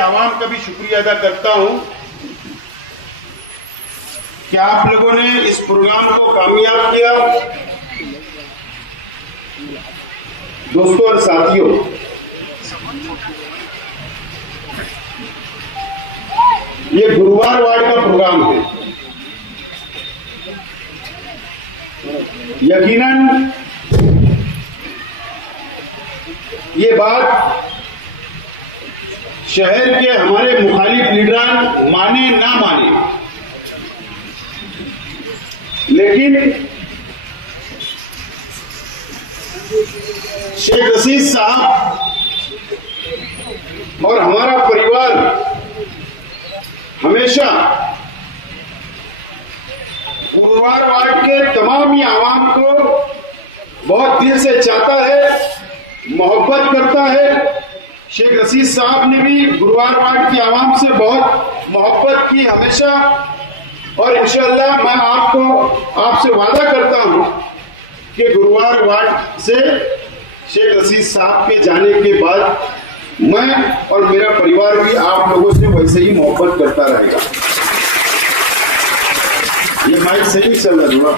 आवाम का भी शुक्रिया अदा करता हूं कि आप लोगों ने इस प्रोग्राम को कामयाब किया। दोस्तों और साथियों, ये गुरुवार वार्ड का प्रोग्राम है। यकीनन ये बात शहर के हमारे मुखालिफ लीडरान माने ना माने, लेकिन शेख रशीद साहब और हमारा परिवार हमेशा गुरुवार वार्ड के तमाम ही आवाम को बहुत दिल से चाहता है, मोहब्बत करता है। शेख रशीद साहब ने भी गुरुवार वार्ड की आवाम से बहुत मोहब्बत की हमेशा, और इंशाअल्लाह मैं आपसे वादा करता हूं कि गुरुवार वार्ड से शेख रशीद साहब के जाने के बाद मैं और मेरा परिवार भी आप लोगों से वैसे ही मोहब्बत करता रहेगा। ये माइक सही चल रहा है।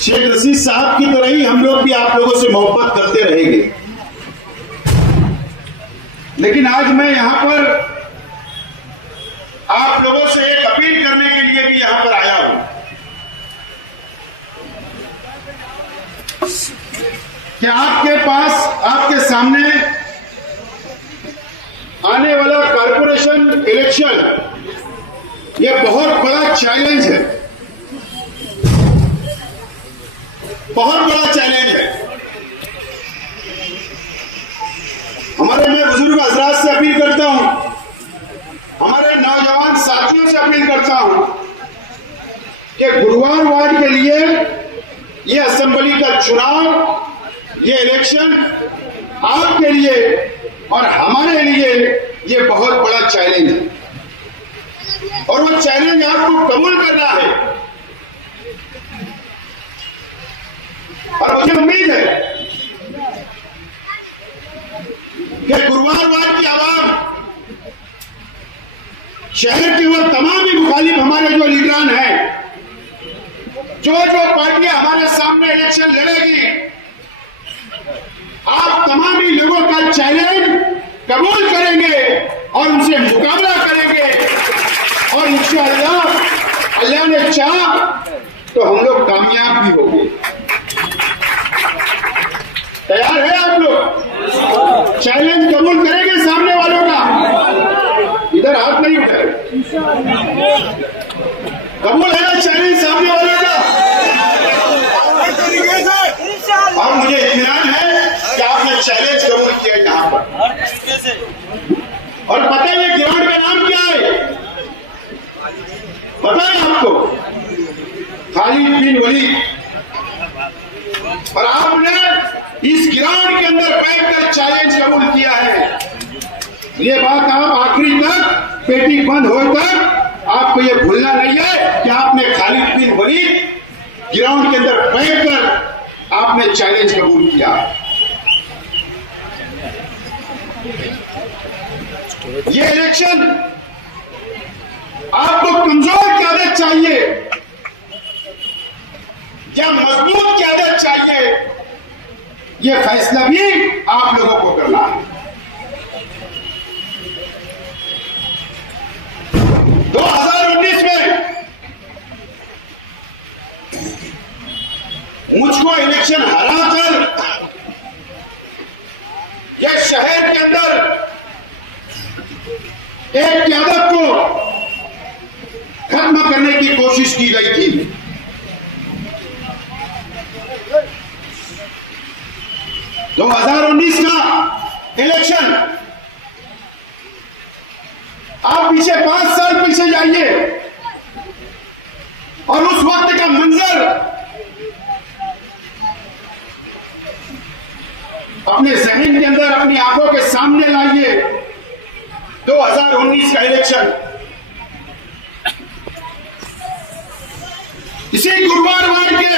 शेख रशीद साहब की तरह ही हम लोग भी आप लोगों से मोहब्बत करते रहेंगे। लेकिन आज मैं यहां पर आप लोगों से एक अपील करने के लिए भी यहां पर आया हूं कि आपके पास, आपके सामने आने वाला कॉर्पोरेशन इलेक्शन ये बहुत बड़ा चैलेंज है, बहुत बड़ा चैलेंज है। हमारे मैं बुजुर्ग हजरात से अपील करता हूं, हमारे नौजवान साथियों से अपील करता हूं कि गुरुवार वार्ड के लिए ये असेंबली का चुनाव, ये इलेक्शन आपके लिए और हमारे लिए ये बहुत बड़ा चैलेंज है, और वो चैलेंज आपको कबूल करना है। और मुझे उम्मीद है कि गुरुवार वार्ड की आवाम, शहर के वो तमाम ही मुखालिफ हमारे जो लीडरान हैं, जो पार्टियां हमारे सामने इलेक्शन लड़ेगी, आप तमाम ही लोगों का चैलेंज कबूल करेंगे और उनसे मुकाबला करेंगे, और इंशाअल्लाह अल्लाह ने चाहा तो हम लोग कामयाब भी होंगे। तैयार है आप लोग? चैलेंज कबूल करेंगे सामने वालों का? इधर हाथ नहीं उठाए। कबूल है ना चैलेंज सामने वालों का? और मुझे इत्मीनान है कि आपने चैलेंज कबूल किया यहाँ पर। और पता है ये ग्राउंड का नाम क्या है? पता है आपको? खालिद बिन वलीद। और आपने इस ग्राउंड के अंदर बैठकर चैलेंज कबूल किया है। ये बात आप आखिरी तक, पेटी बंद हो तक आपको ये भूलना नहीं है कि आपने खालिद बिन वलीद ग्राउंड के अंदर बैठकर आपने चैलेंज कबूल किया। ये इलेक्शन आपको कमजोर क्यादत चाहिए या मजबूत क्यादत चाहिए, ये फैसला भी आप लोगों को करना है। 2019 में मुझको इलेक्शन हराकर यह शहर के अंदर एक क्यादत को खत्म करने की कोशिश की गई थी। तो 2019 का इलेक्शन, आप पीछे 5 साल पीछे जाइए और उस वक्त का मंजर अपने जहन के अंदर, अपनी आंखों के सामने लाइए। 2019 का इलेक्शन इसी गुरुवार वार्ड के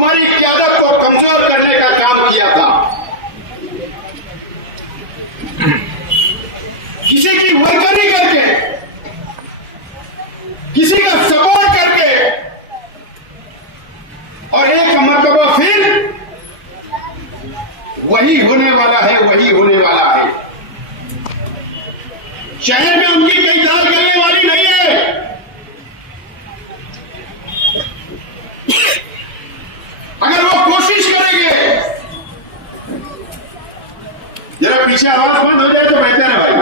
तुम्हारी क़यादत को कमजोर करने का काम किया था। किसी की वर्करी करके, किसी का सपोर्ट करके, और एक मर्तबा फिर वही होने वाला है, वही होने वाला है। शहर में उनकी कई दाल करने वाली नहीं है। अगर वो कोशिश करेंगे, जरा पीछे आवाज बंद हो जाए तो बेहतर है भाई।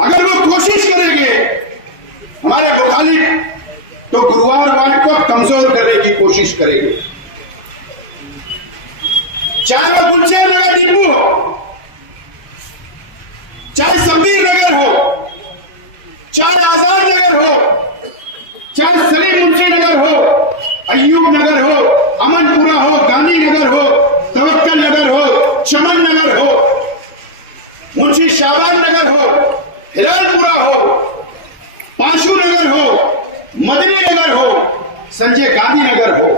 अगर वो कोशिश करेंगे हमारे मुखालिफ, तो गुरुवार वार्ड को कमजोर करने की कोशिश करेंगे। चाहे वो गुलशेर नगर डिपू हो, चाहे संबीर नगर हो, चाहे आजाद नगर हो, चाहे सलीम मुंशी नगर हो, अय्यूब नगर हो, अमनपुरा हो, गांधी नगर हो, तवक्कल नगर हो, चमन नगर हो, मुंशी शाबान नगर हो, हिलालपुरा हो, पांशु नगर हो, मदनी नगर हो, संजय गांधी नगर हो,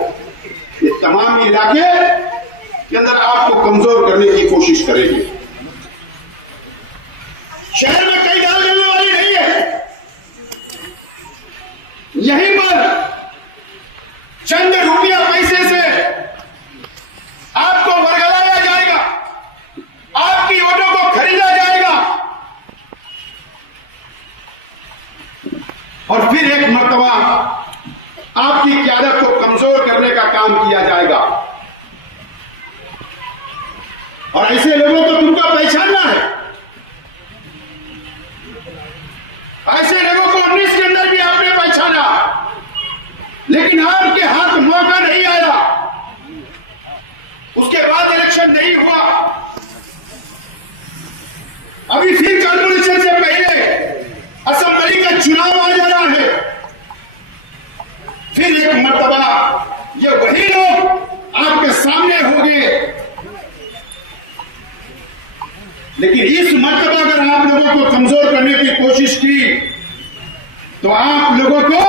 ये तमाम इलाके के अंदर आपको कमजोर करने की कोशिश करेंगे। शहर में कई दाल मिलने वाली नहीं है। यहीं पर चंद रुपया पैसे से आपको वर्गलाया जाएगा, आपकी वोटों को खरीदा जाएगा, और फिर एक मर्तबा आपकी क़यादत को कमजोर करने का काम किया जाएगा। और ऐसे लोगों को तुमको पहचानना है। ऐसे लोगों को 19 के अंदर भी आपने पहचाना, लेकिन आपके हाथ मौका नहीं आया। उसके बाद इलेक्शन नहीं हुआ। अभी फिर कॉर्पोरेशन से पहले असेंबली का चुनाव आ जा रहा है। फिर एक मर्तबा ये वही लोग आपके सामने होंगे, लेकिन इस मर्तबा अगर आप लोगों को कमजोर करने की कोशिश की, तो आप लोगों को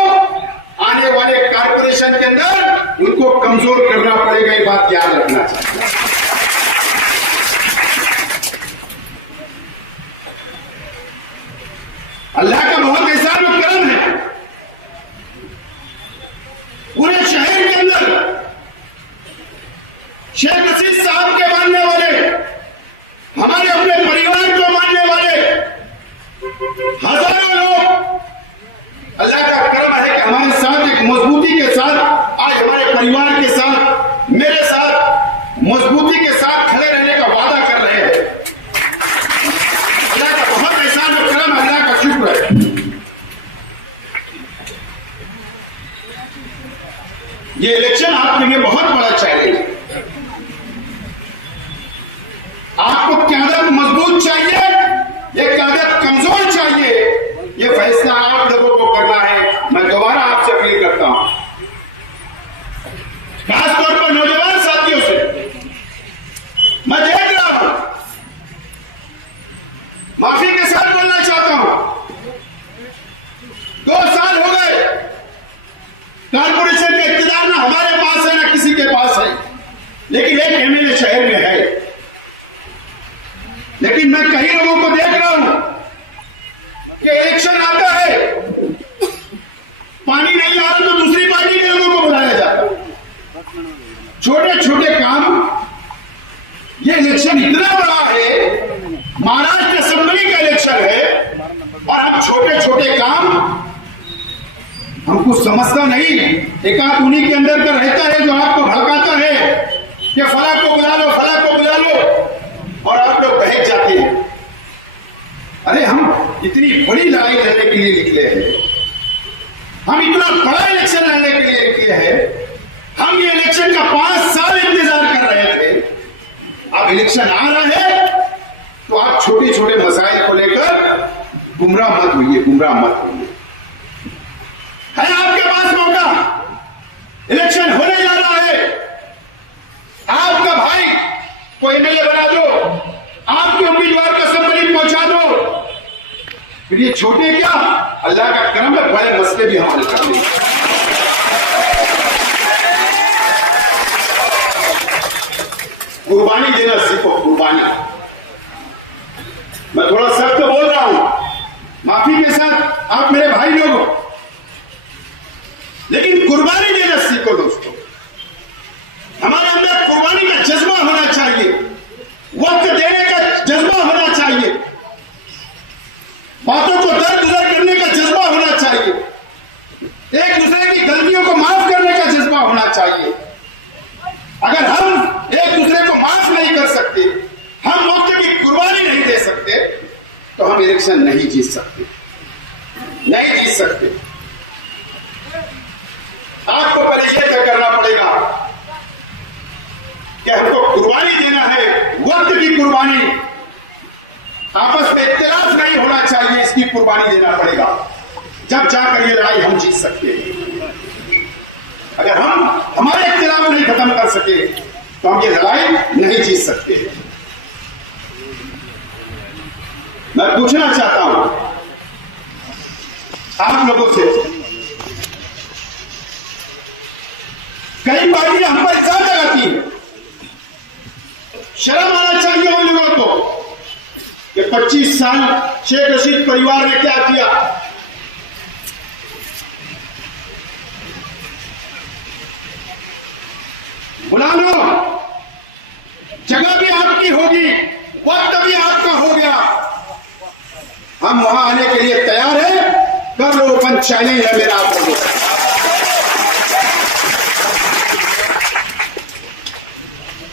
आने वाले कॉर्पोरेशन के अंदर उनको कमजोर करना पड़ेगा। ये बात याद रखना चाहिए। अल्लाह का बहुत एहसान और करम है। पूरे शहर के अंदर शेख रशीद साहब के मानने वाले, हमारे अपने परिवार को मानने वाले हजारों लोग, अल्लाह का करम है कि हमारे साथ एक मजबूती के साथ, आज हमारे परिवार के साथ, मेरे साथ मजबूती के साथ खड़े रहने का वादा कर रहे हैं। अल्लाह का बहुत एहसान और करम, अल्लाह का शुक्र है। ये इलेक्शन आपके लिए बहुत बड़ा चैलेंज है। आपको क़यादत मजबूत चाहिए, ये क़यादत कमजोर चाहिए, ये फैसला आप लोगों को करना है। मैं दोबारा आपसे अपील करता हूं, खासतौर पर नौजवान साथियों से। मैं देख रहा हूं, माफी के साथ बोलना चाहता हूं, 2 साल हो गए कॉर्पोरेशन के इख्तियार ना हमारे पास है ना किसी के पास है, लेकिन एक एमएलए शहर में है। लेकिन मैं कई लोगों को देख रहा हूं कि इलेक्शन आता है, पानी नहीं आ रहा तो दूसरी पार्टी के लोगों को बुलाया जाता। छोटे छोटे काम, ये इलेक्शन इतना बड़ा है, महाराष्ट्र असेंबली का इलेक्शन है, और अब छोटे छोटे काम हमको समझता नहीं। एक आध उन्हीं के अंदर का रहता है जो आपको भड़काता है कि फला को बुला लो, फला को बुला लो, और आप लोग बहक जाते हैं। अरे हम इतनी बड़ी लड़ाई लड़ने के लिए निकले हैं, हम इतना बड़ा इलेक्शन लड़ने के लिए निकले हैं, हम ये इलेक्शन का 5 साल इंतजार कर रहे थे। अब इलेक्शन आ रहा है तो आप छोटे छोटे मसाइल को लेकर गुमराह मत होइए, गुमराह मत होइए। है आपके पास मौका, इलेक्शन होने जा रहा है, आपका भाई को एमएलए बना दो, आपके उम्मीदवार छोटे क्या, अल्लाह का करम है, बड़े मसले भी हम हल कर लेंगे। कुर्बानी देना सीखो, कुर्बानी। मैं थोड़ा सख्त बोल रहा हूं, माफी के साथ, आप मेरे भाई लोग हो, लेकिन कुर्बानी देना सीखो दोस्तों। हमारे अंदर कुर्बानी का जज्बा होना चाहिए, वक्त देने का जज्बा होना चाहिए, बातों को दर करने का जज्बा होना चाहिए, एक दूसरे की गलतियों को माफ करने का जज्बा होना चाहिए। अगर हम एक दूसरे को माफ नहीं कर सकते, हम वक्त की कुर्बानी नहीं दे सकते, तो हम इलेक्शन नहीं जीत सकते, नहीं जीत सकते। आपको पहले यह तय करना पड़ेगा कि हमको कुर्बानी देना है, वक्त की कुर्बानी, आपस में इख्तिलाफ नहीं होना चाहिए, इसकी कुर्बानी देना पड़ेगा, जब जाकर ये लड़ाई हम जीत सकते हैं। अगर हम हमारे इख्तिलाफ नहीं खत्म कर सके तो हम ये लड़ाई नहीं जीत सकते। मैं पूछना चाहता हूं आप लोगों से, कई पार्टियां हम पर इल्जाम लगाती हैं, शर्म आना चाहिए उन लोगों को कि 25 साल शेख रशीद परिवार ने क्या किया। बुला लो, जगह भी आपकी होगी, वक्त भी आपका हो गया, हम वहां आने के लिए तैयार हैं। कर लो, ओपन चैलेंज है मेरा आप लोगों को।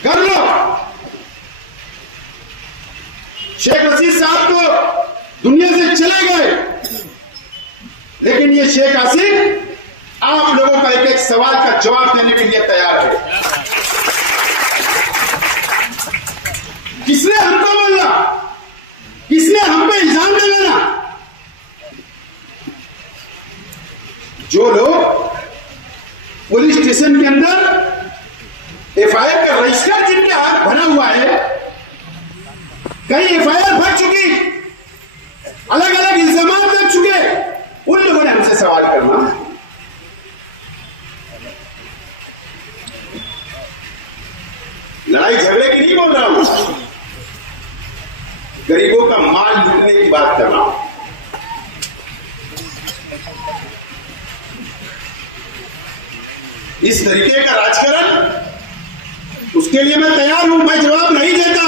कर लो। शेख रशीद साहब तो दुनिया से चले गए, लेकिन ये शेख आसिफ आप लोगों का एक एक सवाल का जवाब देने के लिए तैयार है। किसने हमको बोला, किसने हम पे इल्जाम लगाना? जो लोग पुलिस स्टेशन के अंदर एफआईआर का रजिस्टर जिनके हाथ बना हुआ है, कई एफआईआर भर चुकी, अलग अलग इल्जाम लग चुके, उन लोगों ने हमसे सवाल करना। लड़ाई झगड़े की नहीं बोल रहा हूं, गरीबों का माल लूटने की बात कर रहा हूं। इस तरीके का राजकारण, उसके लिए मैं तैयार हूं, मैं जवाब नहीं देता।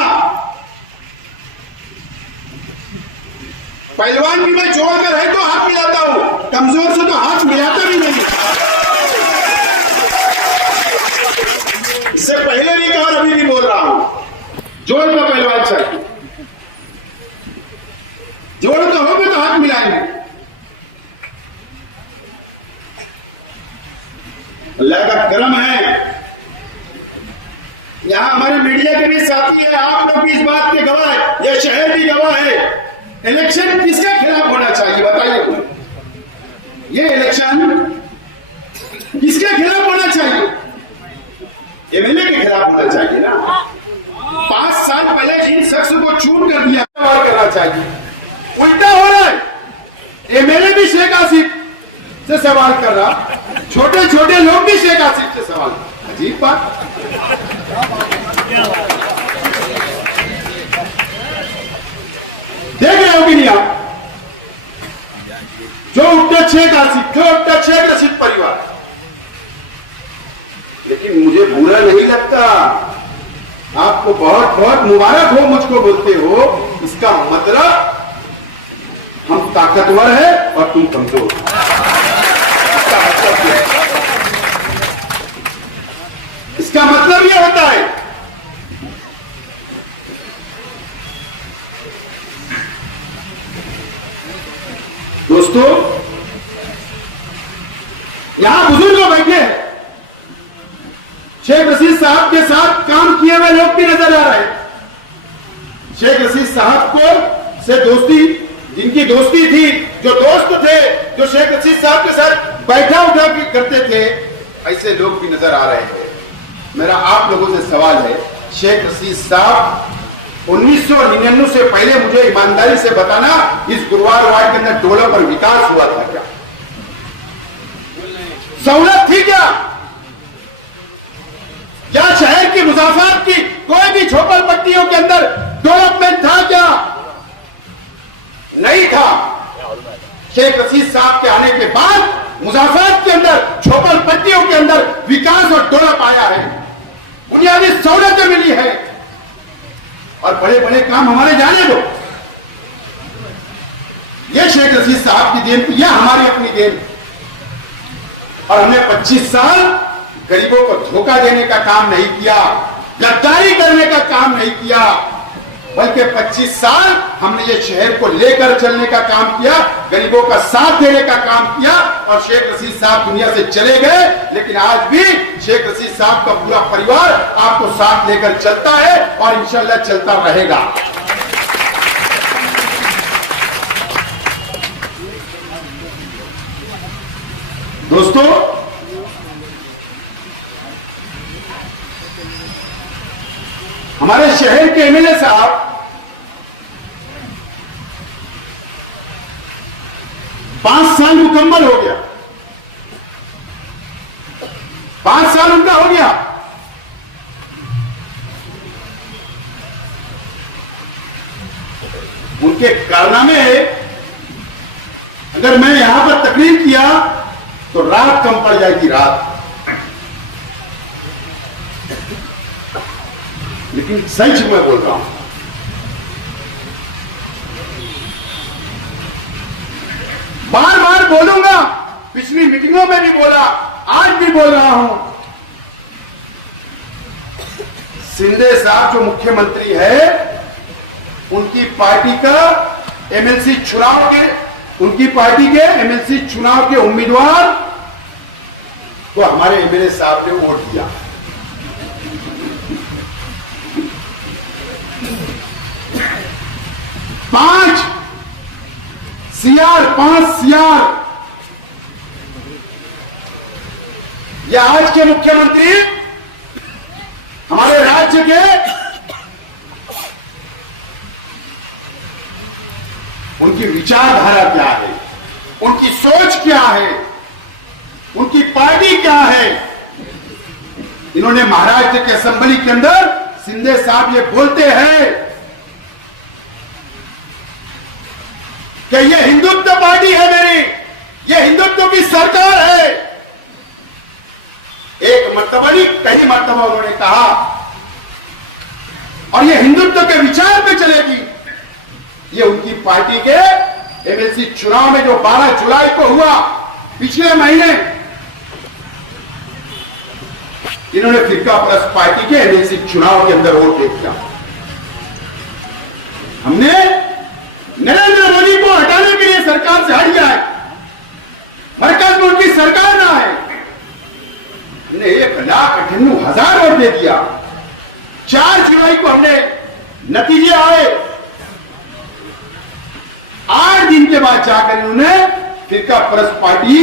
पहलवान भी मैं जोड़कर है तो हाथ मिलाता हूं, कमजोर से तो हाथ मिलाता भी नहीं। इससे पहले भी कहा और अभी भी बोल रहा हूं, जोड़ का पहलवान चाहिए, जोड़ तो होगे तो हाथ मिलाएंगे। अल्लाह का करम है, यहां हमारे मीडिया के भी साथी है, आप लोग भी इस बात के गवाह है, यह शहर भी गवाह है। इलेक्शन किसके खिलाफ होना चाहिए बताइए? ये इलेक्शन किसके खिलाफ होना चाहिए? एमएलए के खिलाफ होना चाहिए ना। 5 साल पहले जिन शख्स को चून कर दिया, सवाल करना चाहिए। उल्टा हो रहा है, एमएलए भी शेख आसिफ से सवाल कर रहा, छोटे छोटे लोग भी शेख आसिफ से सवाल। अजीब बात। देख रहे हो कि नहीं आप? जो उठते शेख आसिफ, जो उठता शेख रशीद परिवार। लेकिन मुझे बुरा नहीं लगता, आपको बहुत बहुत मुबारक हो मुझको बोलते हो, इसका मतलब हम ताकतवर है और तुम कमजोर। इसका मतलब यह होता है दोस्तों, यहां बुजुर्ग बैठे हैं, शेख रशीद साहब के साथ काम किए हुए लोग भी नजर आ रहे हैं। शेख रशीद साहब को से दोस्ती, जिनकी दोस्ती थी, जो दोस्त थे, जो शेख रशीद साहब के साथ बैठा उठा करते थे, ऐसे लोग भी नजर आ रहे हैं। मेरा आप लोगों से सवाल है, शेख रशीद साहब 1999 से पहले मुझे ईमानदारी से बताना, इस गुरुवार वार्ड के अंदर डेवलप और विकास हुआ था क्या? सहूलत थी क्या? क्या शहर की मुसाफिर की कोई भी झोपड़पट्टियों के अंदर डेवलपमेंट था क्या? नहीं था। शेख रशीद साहब के आने के बाद मुसाफिर के अंदर, झोपड़पट्टियों के अंदर विकास और डेवलप आया है, बुनियादी सहूलतें मिली है, और बड़े बड़े काम हमारे जाने दो। ये शेख रशीद साहब की देन, यह हमारी अपनी देन। और हमने 25 साल गरीबों को धोखा देने का काम नहीं किया, गद्दारी करने का काम नहीं किया, बल्कि 25 साल हमने ये शहर को लेकर चलने का काम किया, गरीबों का साथ देने का काम किया। और शेख रशीद साहब दुनिया से चले गए, लेकिन आज भी शेख रशीद साहब का पूरा परिवार आपको साथ लेकर चलता है और इंशाल्लाह चलता रहेगा। दोस्तों, हमारे शहर के एमएलए साहब 5 साल मुकम्मल हो गया, 5 साल उनका हो गया। उनके कारनामे, अगर मैं यहां पर तकरीर किया तो रात कम पड़ जाएगी, रात। लेकिन सच मैं बोल रहा हूं, बार बार बोलूंगा, पिछली मीटिंगों में भी बोला, आज भी बोल रहा हूं, शिंदे साहब जो मुख्यमंत्री है, उनकी पार्टी का एमएलसी चुनाव के, उनकी पार्टी के एमएलसी चुनाव के उम्मीदवार को हमारे एमएलए साहब ने वोट दिया। पांच सीआर ये आज के मुख्यमंत्री हमारे राज्य के उनकी विचारधारा क्या है, उनकी सोच क्या है, उनकी पार्टी क्या है। इन्होंने महाराष्ट्र के असेंबली के अंदर शिंदे साहब ये बोलते हैं कि ये हिंदुत्व पार्टी है मेरी, ये हिंदुत्व की सरकार है। एक मर्तबा नहीं, कई मर्तबा उन्होंने कहा, और ये हिंदुत्व के विचार पे चलेगी। ये उनकी पार्टी के एमएलसी चुनाव में जो 12 जुलाई को हुआ, पिछले महीने, इन्होंने फिरका परस्त पार्टी के एमएलसी चुनाव के अंदर वोट दे दिया। हमने नरेंद्र मोदी को हटाने के लिए सरकार से हट जाए, मरकज में उनकी सरकार ना है, हमने 1,98,000 वोट दे दिया। 4 जुलाई को हमने नतीजे आए, 8 दिन के बाद जाकर इन्होंने फिरका परस्त पार्टी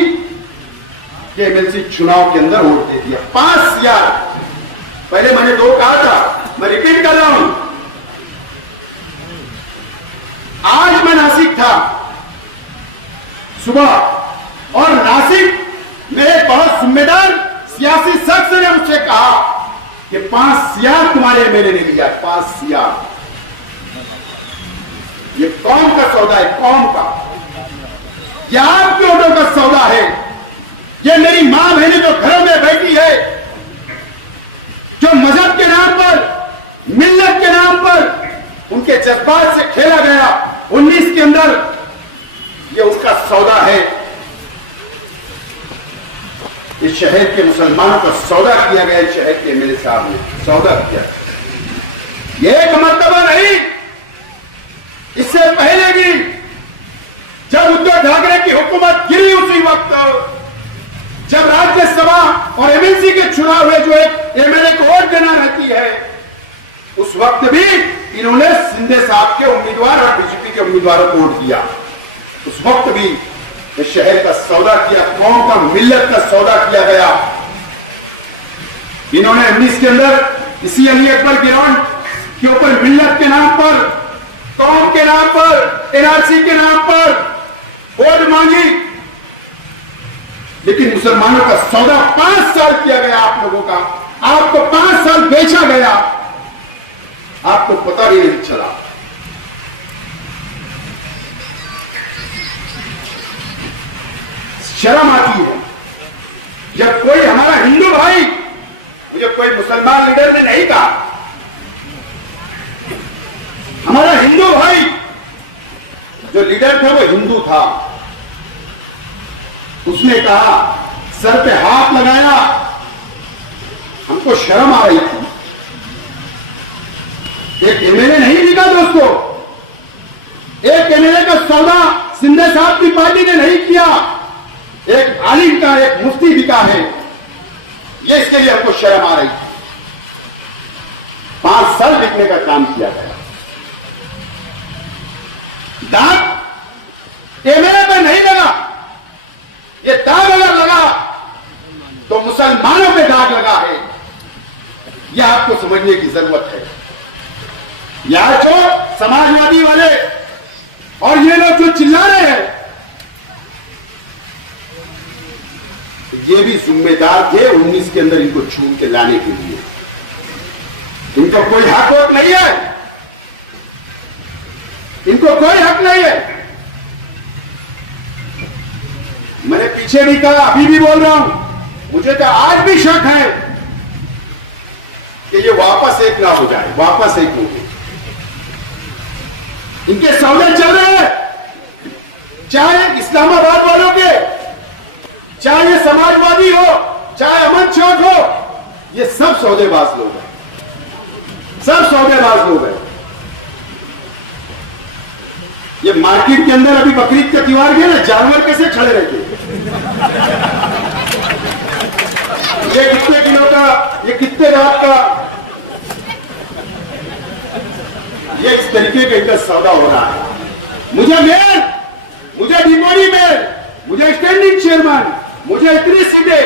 के एमएलसी चुनाव के अंदर वोट दे दिया। 5 सीआर, पहले मैंने 2 कहा था, मैं रिपीट कर रहा हूं। आज मैं नासिक था सुबह, और नासिक में एक बहुत जिम्मेदार सियासी शख्स ने मुझसे कहा कि 5 सीआर तुम्हारे एमएलए ने लिया, 5 सीआर। ये कौम का सौदा है, कौम का, यह आपके वोटों का सौदा है। ये मेरी मां बहनें जो घरों में बैठी है, जो मजहब के नाम पर, मिल्लत के नाम पर उनके जज्बात से खेला गया 19 के अंदर, ये उसका सौदा है। इस शहर के मुसलमानों का सौदा किया गया, इस शहर के एमएलए साहब ने सौदा किया। ये एक मर्तबा नहीं, इससे पहले भी जब उद्धव ठाकरे की हुकूमत गिरी, उसी वक्त जब राज्यसभा और एमएलसी के चुनाव हुए, जो एक एमएलए को वोट देना रहती है, उस वक्त भी इन्होंने शिंदे साहब के उम्मीदवार और बीजेपी के उम्मीदवारों को वोट दिया। उस वक्त भी इस शहर का सौदा किया, कौम का, मिल्लत का सौदा किया गया। इन्होंने 19 के अंदर इसी अली अकबर गिरोन के ऊपर मिल्लत के नाम पर, कौम के नाम पर, एनआरसी के नाम पर वोट मांगी, लेकिन मुसलमानों का सौदा 5 साल किया गया आप लोगों का, आपको 5 साल बेचा गया, आपको पता भी नहीं चला। शर्म आती है जब कोई हमारा हिंदू भाई, मुझे कोई मुसलमान लीडर ने नहीं कहा, हमारा हिंदू भाई जो लीडर था वो हिंदू था, उसने कहा, सर पे हाथ लगाया, हमको शर्म आ रही थी। एक एमएलए नहीं बिका दोस्तों, एक एमएलए का सौदा सिंधे साहब की पार्टी ने नहीं किया, एक आलिम का, एक मुफ्ती बिका है, ये इसके लिए हमको शर्म आ रही थी। 5 साल बिकने का काम किया गया। दाग एमएलए पे नहीं लगा, ये दाग अगर लगा तो मुसलमानों पे दाग लगा है, यह आपको समझने की जरूरत है। यार जो समाजवादी वाले और ये लोग जो चिल्ला रहे हैं, ये भी जिम्मेदार थे 19 के अंदर इनको छूट के लाने के लिए। इनको कोई हक वक नहीं है, इनको कोई हक नहीं है। मैंने पीछे भी कहा, अभी भी बोल रहा हूं, मुझे तो आज भी शक है कि ये वापस एक ना हो जाए, वापस एक हो जाए। इनके सौदे चल रहे हैं, चाहे इस्लामाबाद वालों के, चाहे ये समाजवादी हो, चाहे अमन चौक हो, ये सब सौदेबाज लोग हैं, सब सौदेबाज लोग हैं। ये मार्केट के अंदर अभी बकरीद का त्योहार गया ना, जानवर कैसे खड़े रहते, ये कितने किलो का, ये कितने रात का, ये इस तरीके का इनका सौदा हो रहा है। मुझे मेयर, मुझे डिपोटी मेयर, मुझे स्टैंडिंग चेयरमैन, मुझे इतनी सीटें,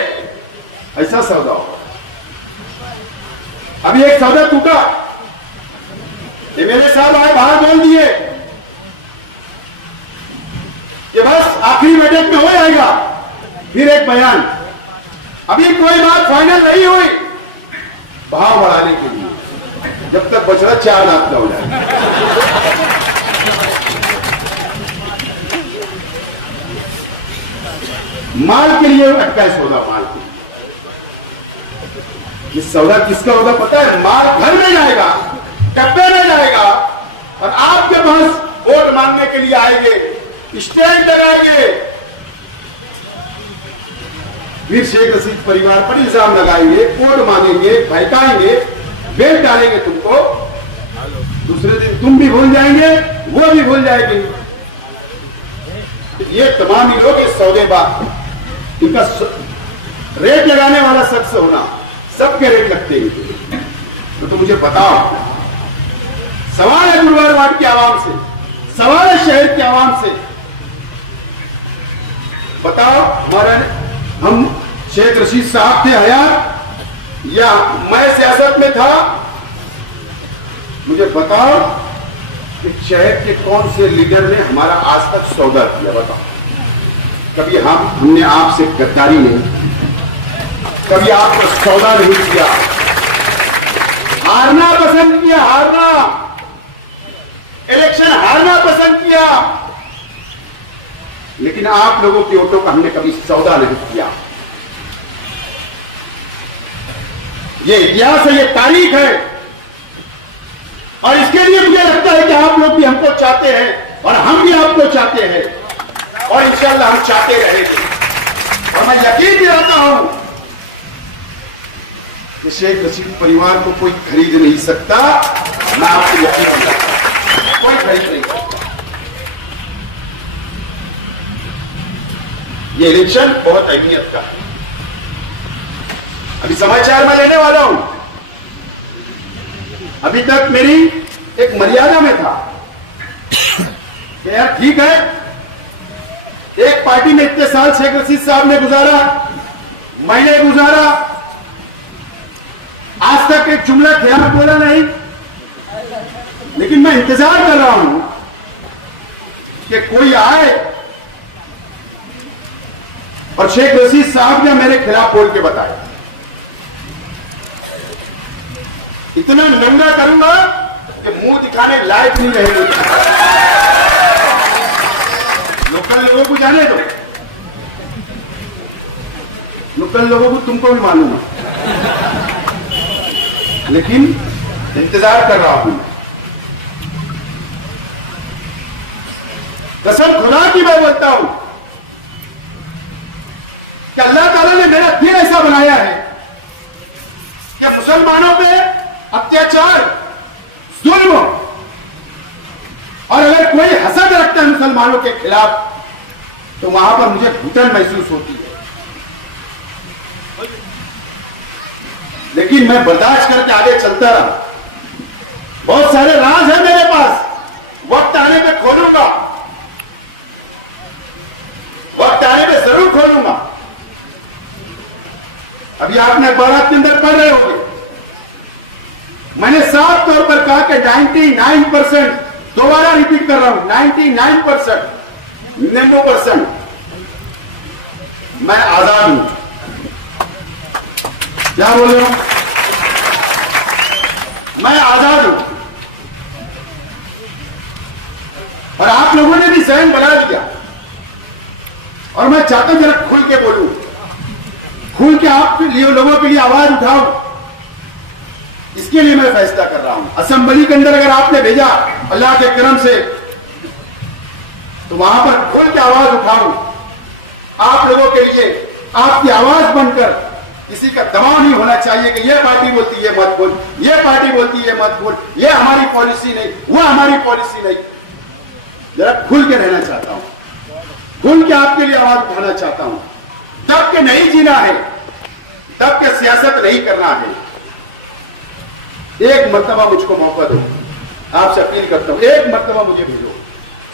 ऐसा सौदा हो। अभी एक सौदा टूटा, ये मेरे साहब आए बाहर बोल दिए कि बस आखिरी बैठक में हो जाएगा, फिर एक बयान, अभी कोई बात फाइनल नहीं हुई, भाव बढ़ाने के लिए, जब तक बचड़ा 4 दांत का हो जाए। माल के लिए अटका है सौदा, माल के लिए। ये सौदा किसका होगा पता है? माल घर में जाएगा, डब्बे में जाएगा, और आपके पास वोट मांगने के लिए आएंगे, स्टैंड लगाएंगे, फिर शेख रशीद परिवार पर इल्जाम लगाएंगे, वोट मांगेंगे, भड़काएंगे, बेच डालेंगे तुमको, दूसरे दिन तुम भी भूल जाएंगे, वो भी भूल जाएंगे। ये तमाम ही लोग इस सौदेबाज, इनका रेट लगाने वाला शख्स होना, सबके रेट लगते हैं। तो मुझे बताओ, सवाल है गुरुवार वार्ड की आवाम से, सवाल है शहर की आवाम से, बताओ हमारा, हम शेख रशीद साहब थे हयात या मैं सियासत में था, मुझे बताओ कि शहर के कौन से लीडर ने हमारा आज तक सौदा किया? बताओ। कभी हमने आपसे गद्दारी नहीं, कभी आपको सौदा नहीं किया, हारना पसंद किया, हारना, इलेक्शन हारना पसंद किया, लेकिन आप लोगों की वोटों का हमने कभी सौदा नहीं किया। ये इतिहास है, ये तारीख है, और इसके लिए मुझे लगता है कि आप लोग भी हमको चाहते हैं और हम भी आपको चाहते हैं, और इंशाअल्लाह हम चाहते रहेंगे। और मैं यकीन दिलाता हूं कि शेख रशीद परिवार को कोई खरीद नहीं सकता, मैं आपको यकीन दिलाता हूं, कोई खरीद नहीं सकता। ये इलेक्शन बहुत अहमियत का है। अभी समाचार मैं लेने वाला हूं, अभी तक मेरी एक मर्यादा में था कि यार ठीक है, एक पार्टी में इतने साल शेख रशीद साहब ने गुजारा, मैंने गुजारा, आज तक एक जुमला खियामत बोला नहीं, लेकिन मैं इंतजार कर रहा हूं कि कोई आए और शेख रशीद साहब ने मेरे खिलाफ बोल के बताया। इतना नंगा करूंगा कि मुंह दिखाने लायक नहीं रहेंगे। लोकल लोगों को जाने दो, लोकल लोगों को तुमको भी मालूम है, लेकिन इंतजार कर रहा हूं। कसम खुदा की मैं बोलता हूं कि अल्लाह ताला ने मेरा दिल ऐसा बनाया है कि मुसलमानों पे अत्याचार, जुल्म, और अगर कोई हसद रखता है मुसलमानों के खिलाफ तो वहां पर मुझे घुटन महसूस होती है। लेकिन मैं बर्दाश्त करके आगे चलता रहा। बहुत सारे राज हैं मेरे पास, वक्त आने पे खोलूंगा, वक्त आने पे जरूर खोलूंगा। अभी आपने अखबार के अंदर पढ़ रहे होंगे, मैंने साफ तौर पर कहा कि 99%, दोबारा रिपीट कर रहा हूं, 99%, 99% मैं आजाद हूं। क्या बोल रहा हूं? मैं आजाद हूं। और आप लोगों ने भी सहन बना दिया, और मैं चाहता हूं जरा खुल के बोलूं, खुल के आप लोगों के लिए आवाज उठाओ। इसके लिए मैं फैसला कर रहा हूं। असेंबली के अंदर अगर आपने भेजा अल्लाह के करम से, तो वहां पर खुल के आवाज उठाऊं आप लोगों के लिए, आपकी आवाज बनकर। किसी का दबाव नहीं होना चाहिए कि ये पार्टी बोलती है मत बोल, ये पार्टी बोलती है मत बोल, ये हमारी पॉलिसी नहीं, वो हमारी पॉलिसी नहीं। जरा खुल के रहना चाहता हूं, खुल के आपके लिए आवाज उठाना चाहता हूं। तब के नहीं जीना है, तब के सियासत नहीं करना है। एक मर्तबा मुझको मौका दो, आपसे अपील करता हूं, एक मर्तबा मुझे भेजो,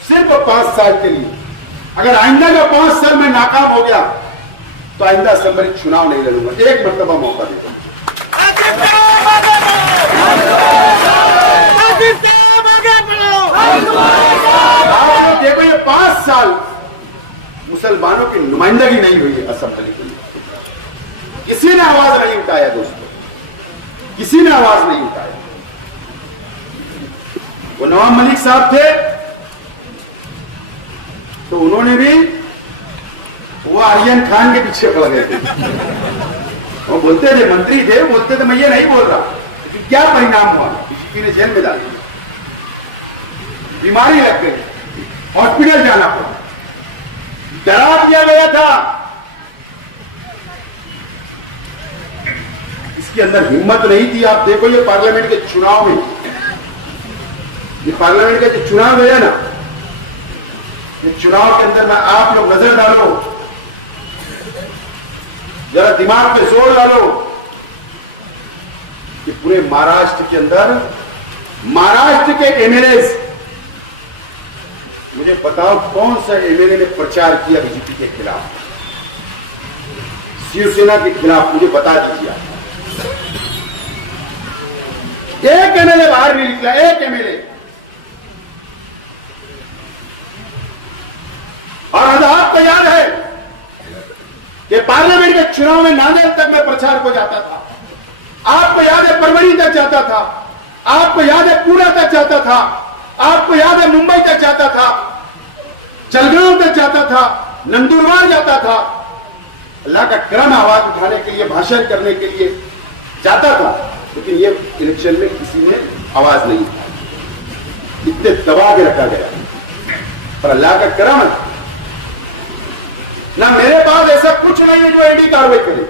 सिर्फ 5 साल के लिए। अगर आइंदा का 5 साल में नाकाम हो गया तो आइंदा असेंबली चुनाव नहीं लड़ूंगा। एक मर्तबा मौका दे दो। आप लोग देखो, ये 5 साल मुसलमानों की नुमाइंदगी नहीं हुई है असेंबली के लिए। किसी ने आवाज नहीं उठाया दोस्तों, किसी ने आवाज नहीं उठाया। वो नवाब मलिक साहब थे तो उन्होंने भी वो आर्यन खान के पीछे पड़ गए थे। वो बोलते थे, मंत्री थे, बोलते थे मैं ये नहीं बोल रहा, लेकिन क्या परिणाम हुआ? बीजेपी ने जेल में डाल दिया, बीमारी लग गई, हॉस्पिटल जाना पड़ा, डरा दिया गया था। इसके अंदर हिम्मत नहीं थी। आप देखो ये पार्लियामेंट के चुनाव में, ये पार्लियामेंट का जो चुनाव है ना, ये चुनाव के अंदर में आप लोग नजर डालो, जरा दिमाग पे जोर डालो कि पूरे महाराष्ट्र के अंदर, महाराष्ट्र के एमएलए, मुझे बताओ कौन सा एमएलए ने प्रचार किया बीजेपी के खिलाफ, शिवसेना के खिलाफ? मुझे बता दीजिए। एक एमएलए बाहर नहीं निकला, एक एमएलए। और आपको याद है कि पार्लियामेंट के चुनाव में नांदेड़ तक मैं प्रचार को जाता था, आपको याद है परवरी तक जाता था, आपको याद है पूना तक जाता था, आपको याद है मुंबई तक जाता था, जलगांव तक जाता था, नंदुरबार जाता था। अल्लाह का करम, आवाज उठाने के लिए, भाषण करने के लिए जाता था, लेकिन ये इलेक्शन में किसी ने आवाज नहीं उठाई। इतने दबा के रखा गया। पर अल्लाह का करम है ना, मेरे पास ऐसा कुछ नहीं है जो ईडी कार्रवाई करे,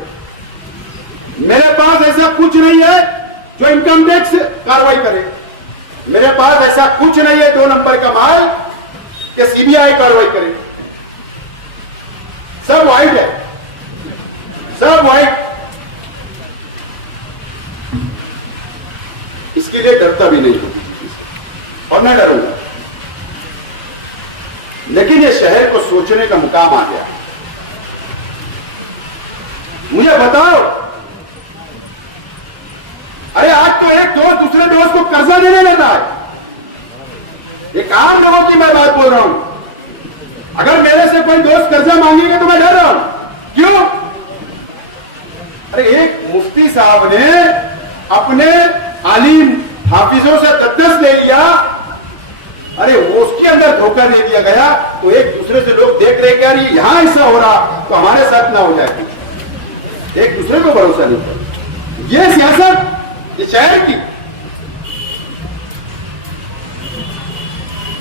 मेरे पास ऐसा कुछ नहीं है जो इनकम टैक्स कार्रवाई करे, मेरे पास ऐसा कुछ नहीं है 2 नंबर का माल कि सीबीआई कार्रवाई करे। सब व्हाइट है, सब व्हाइट। इसके लिए डरता भी नहीं हूं और न डरूंगा। लेकिन ये शहर को सोचने का मुकाम आ गया। मुझे बताओ, अरे आज तो एक एक दोस्त दूसरे दोस्त को कर्जा देने देता है। एक आम लोगों की मैं बात बोल रहा हूं। अगर मेरे से कोई दोस्त कर्जा मांगेगा तो मैं डर रहा हूं। क्यों? अरे एक मुफ्ती साहब ने अपने आलिम हाफिजों से 10-10 ले लिया, अरे वो उसके अंदर धोखा दे दिया गया, तो एक दूसरे से लोग देख रहे कि यार ये यहां ऐसा हो रहा तो हमारे साथ ना हो जाए, एक दूसरे को भरोसा नहीं कर। ये सियासत ये शहर की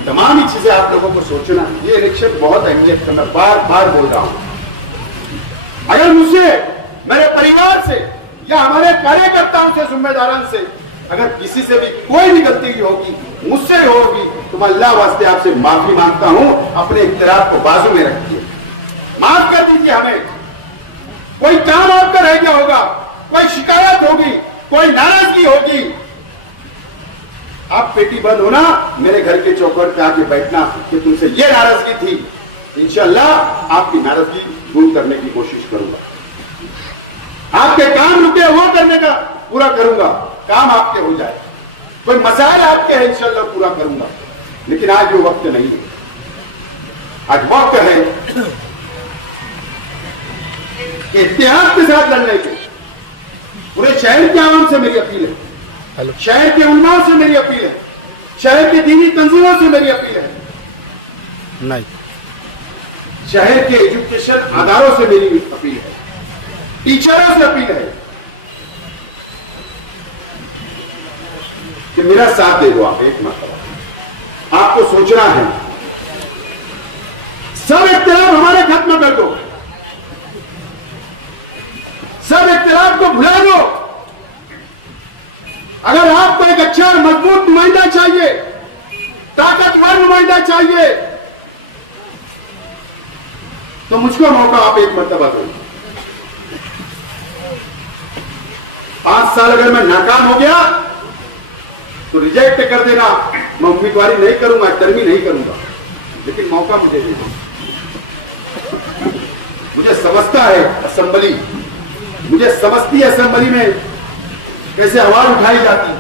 तमाम ही चीजें आप लोगों को सोचना। ये इलेक्शन बहुत अहमियत का, मैं बार बार बोल रहा हूं। अगर मुझसे, मेरे परिवार से या हमारे कार्यकर्ताओं से, जिम्मेदारों से अगर किसी से भी कोई भी गलती होगी, मुझसे होगी, तो मैं अल्लाह वास्ते आपसे माफी मांगता हूं। अपने इख्तियार को बाजू में रखिए, माफ कर दीजिए हमें। कोई काम आपका रह गया होगा, कोई शिकायत होगी, कोई नाराजगी होगी, आप पेटी बंद होना, मेरे घर के चौखट पे आके बैठना कि तुमसे ये नाराजगी थी, इंशाअल्लाह आपकी नाराजगी दूर करने की कोशिश करूंगा। आपके काम रुके वो करने का पूरा करूंगा, काम आपके हो जाए, कोई मसाइल आपके हैं इंशाअल्लाह पूरा करूंगा। लेकिन आज वो वक्त नहीं है, आज वक्त है इत्तेहाद के साथ लड़ने के। पूरे शहर के आवाम से मेरी अपील है, शहर के उलमा से मेरी अपील है, शहर के दीनी तंजीमों से मेरी अपील है, नहीं शहर के एजुकेशन अदारों से मेरी अपील है, टीचरों से अपील है कि मेरा साथ दे दो। आप एक मरतबा आपको सोचना है, सब इख्तिलाफ हमारे खत्म कर दो, सब इख्तिलाफ को भुला दो। अगर आपको एक अच्छा और मजबूत नुमाइंदा चाहिए, ताकतवर नुमाइंदा चाहिए, तो मुझको मौका आप एक मरतबा दो। 5 साल अगर मैं नाकाम हो गया तो रिजेक्ट कर देना, मैं उम्मीदवारी नहीं करूंगा, टर्मी नहीं करूंगा, लेकिन मौका मुझे देना। मुझे समझता है असेंबली, मुझे समझती है असेंबली में कैसे आवाज उठाई जाती,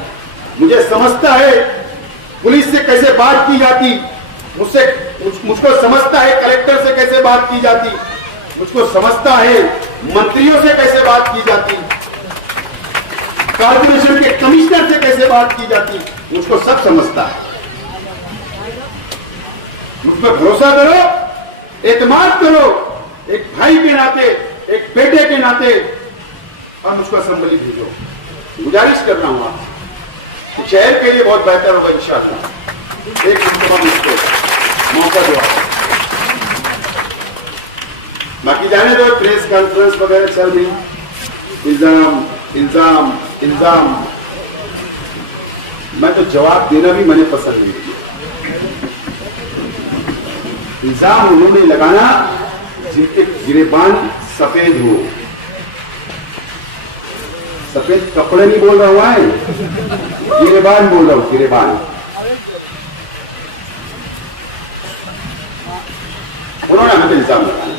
मुझे समझता है पुलिस से कैसे बात की जाती, मुझको समझता है कलेक्टर से कैसे बात की जाती, मुझको समझता है मंत्रियों से कैसे बात की जाती, कॉर्पोरेशन के कमिश्नर से कैसे बात की जाती, मुझको सब समझता है। मुझ पर भरोसा करो, एतमाद करो, एक भाई के नाते, एक बेटे के नाते, और मुझको असेंबली भेजो। गुजारिश कर रहा हूं आप, शहर के लिए बहुत बेहतर होगा इंशाअल्लाह। एक मुझको मौका दो। बाकी जाने दो, प्रेस कॉन्फ्रेंस वगैरह चल रही, इल्जाम इल्जाम इल्जाम, मैं तो जवाब देना भी मैंने पसंद नहीं किया। इल्जाम उन्होंने लगाना जिनके गिरेबान सफेद हो, सफेद कपड़े नहीं बोल रहा हुआ है, गिरेबान बोल रहा हूं, गिरेबान। उन्होंने हमें इल्जाम लगाना।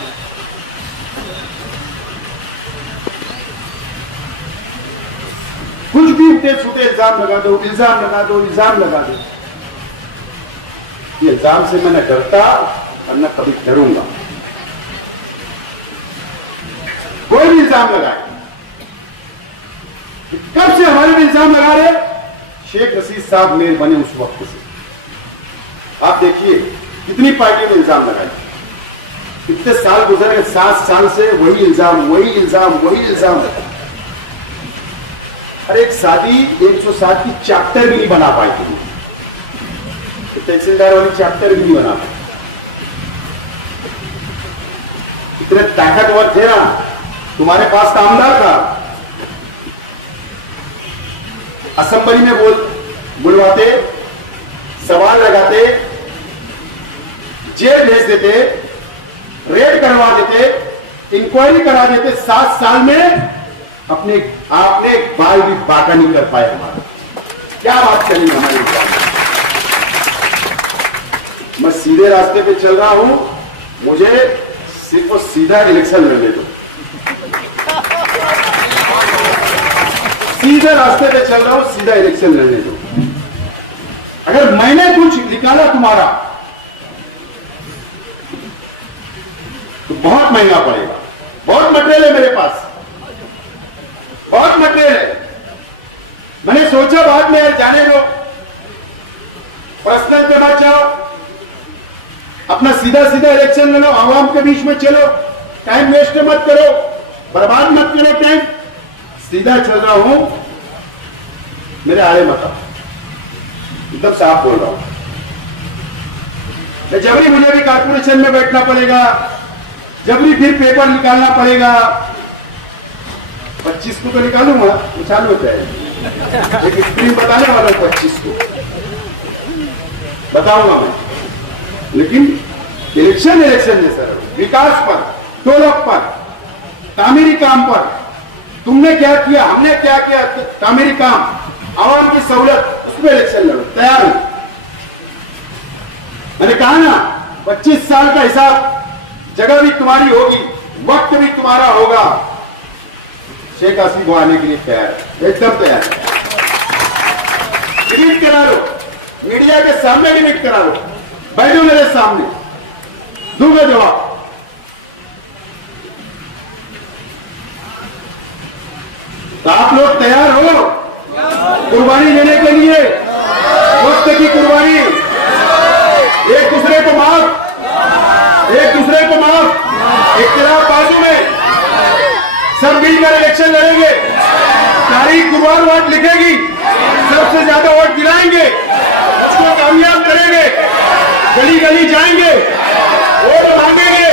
कुछ भी उठे छूटे इल्जाम लगा दो, इल्जाम लगा दो, इल्जाम लगा दो। ये इल्जाम से मैं न डरता और न कभी डरूंगा। कोई भी इल्जाम लगाए, कब से हमारे भी इल्जाम लगा रहे, शेख रशीद साहब मेयर बने उस वक्त से। आप देखिए कितनी पार्टियों ने इल्जाम लगाए, कितने साल गुजरे, 7 साल से वही इल्जाम, वही इल्जाम, वही इल्जाम। अरे एक शादी 107 की चैप्टर भी नहीं बना पाई थी, तहसीलदार वाली चैप्टर भी नहीं बना पाई। इतने ताकतवर थे ना, तुम्हारे पास कामदार था, असेंबली में बुलवाते, सवाल लगाते, जेल भेज देते, रेड करवा देते, इंक्वायरी करा देते। 7 साल में आपने एक बाल भी बाका नहीं कर पाया हमारा। क्या बात करेंगे हमारे साथ? मैं सीधे रास्ते पे चल रहा हूं, मुझे सिर्फ और सीधा इलेक्शन लड़ने दो, सीधे रास्ते पे चल रहा हूं, सीधा इलेक्शन लड़ने दो। अगर मैंने कुछ निकाला तुम्हारा तो बहुत महंगा पड़ेगा। बहुत मटेरियल है मेरे पास, बहुत मटेरियल है। मैंने सोचा बाद में यार जाने दो, पर्सनल पे मत जाओ, अपना सीधा सीधा इलेक्शन लड़ो, आवाम के बीच में चलो, टाइम वेस्ट मत करो, बर्बाद मत करो टाइम। सीधा चल रहा हूं, मेरे आड़े मत आओ, एकदम साफ बोल रहा हूं। जबरी मुझे भी कारपोरेशन में बैठना पड़ेगा, जबरी फिर पेपर निकालना पड़ेगा। 25 को तो निकालूंगा, वो चालू होता है, एक स्क्रीन बताने वाला हूं 25 को बताऊंगा मैं। लेकिन इलेक्शन जैसा रहो, विकास पर, डेवलप पर, तामीरी काम पर। तुमने क्या किया, हमने क्या किया, तामीरी काम, आवाम की सहूलत, उसमें इलेक्शन लड़ो। तैयार हूं। मैंने कहा ना 25 साल का हिसाब, जगह भी तुम्हारी होगी, वक्त भी तुम्हारा होगा। शेख हसीना को आने के लिए तैयार है, एकदम तैयार है। डिबेट करा लो, मीडिया के सामने डिबेट करा लो, बैठो मेरे सामने, दूंगा जवाब। तो आप लोग तैयार हो कुर्बानी देने के लिए, वक्त की कुर्बानी, एक दूसरे को माफ, इख्तिलाफ बाजू में, सब मिलकर इलेक्शन लड़ेंगे। तारीख गुरुवार वोट लिखेगी, सबसे ज्यादा वोट दिलाएंगे, उसको कामयाब करेंगे, गली गली जाएंगे, वोट मांगेंगे।